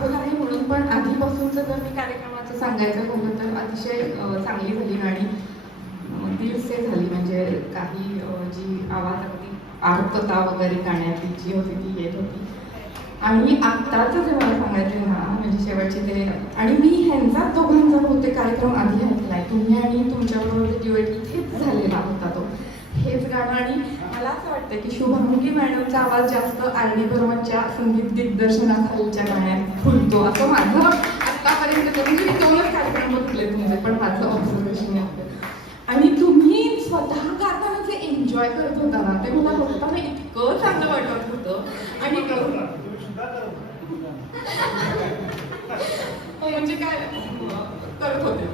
दाखवला नाही म्हणून, पण आधीपासूनचं जर मी कार्यक्रमाचं सांगायचं झालं तर अतिशय चांगली झाली गाणी, दिल से झाली. म्हणजे काही जी आवाज अगदी आर्तता वगैरे गाण्याची जी होती ती येत होती. आणि आत्ताचं जे मला सांगायचं ना, म्हणजे शेवटचे ते, आणि मी ह्यांचा दोघांचा बहुतेक कार्यक्रम आधी ऐकलाय, तुम्ही आणि तुमच्याबरोबर ड्युएट इथेच झालेला होता तो, हेच गाणं. आणि मला असं वाटतं की शुभांगी मॅडमचा आवाज जास्त आर डी बर्मनच्या संगीत दिग्दर्शनाखालच्या गाण्यात फुलतो असं माझं आत्तापर्यंत, म्हणजे मी दोनच कार्यक्रम बघितले तुमचे, पण माझं ऑब्झर्वेशन आहे. आणि तुम्ही स्वतः गाताना जे एन्जॉय करत होता ना, ते मला बघताना इतकं चांगलं वाटत होतं. आणि म्हणजे काय करत होते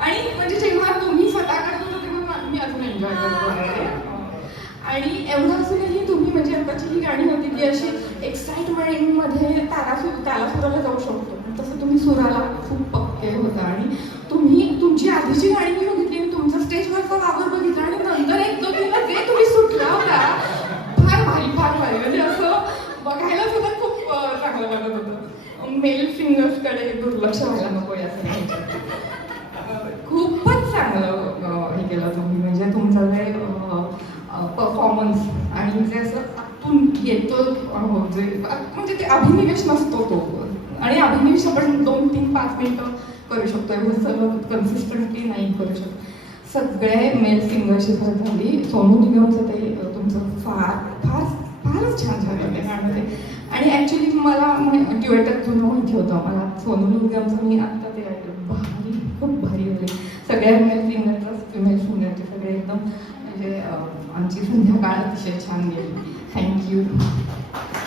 आणि म्हणजे जेव्हा तुम्ही स्वतः करत होता तेव्हा मी अजून एन्जॉय करत होते. आणि एवढं असूनही तुम्ही, म्हणजे आताची ही गाणी होती ती अशी एक्साइटमेंटमध्ये त्याला सुराला जाऊ शकतो, तसं तुम्ही सुराला खूप पक्के होता. आणि तुम्ही तुमची आधीची गाणी मी बघितली आणि तुमचा स्टेजवरचा वावर बघितला आणि नंतर एक दोन दिवस जे तुम्ही सुटला होता, फार भारी म्हणजे असं बघायला सुद्धा खूप चांगलं वाटत होतं. मेल सिंगर्सकडे दुर्लक्ष व्हायला नको याचं. खूपच चांगलं हे केलं तुम्ही, म्हणजे तुमचा जे परफॉर्मन्स आणि जे असं आतून येतो जे म्हणजे ते अभिनिवेश नसतो तो, आणि अभिनिवेश आपण 2, 3, 5 मिनिटं करू शकतो, एवढं सगळं कन्सिस्टंटली नाही करू शकतो. सगळे मेल सिंगरची खरं झाली. सोनू निगमचं ते तुमचं फारच छान झालं ते गाणं ते. आणि ॲक्च्युली मला ड्युएटच जुनं माहिती होतं मला सोनू निगमचं, मी आत्ता ते भारी, खूप भारी होते सगळ्या मेल सिंगरचं, फिमेल सिंगरचे सगळे एकदम, म्हणजे आमची संध्याकाळ अतिशय छान गेली. थँक्यू.